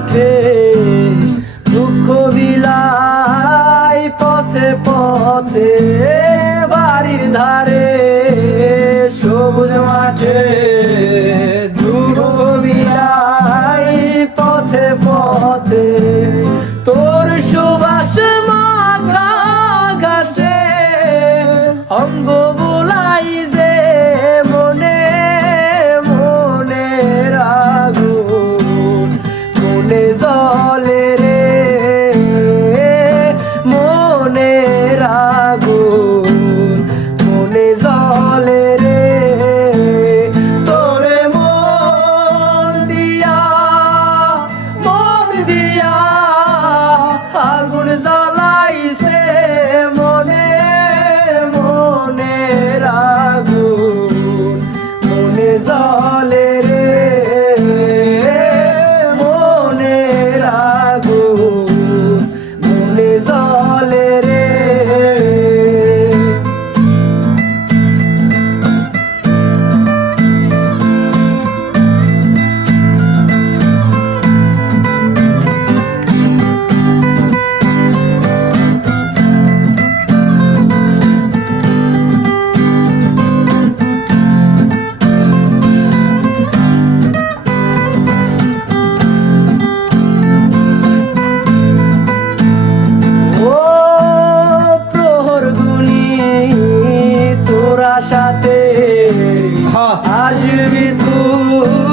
মাঠে দুঃখ বিলাই পথে পথে বাড়ির ধারে সবুজ মাঠে দুঃখ বিলাই পথে পথে তোর সুবাস মাখা ঘাসে অঙ্গ বুলাই যে মনে মনে আগুন মনে জলে রে মনে আগুন মনে জলে রে তোরে মন দিয়া আগুন জ্বালাইছে মনে মনে আগুন মনে জলে রে মনে আগুন মনে জলে রে। সাথে আসবি তুই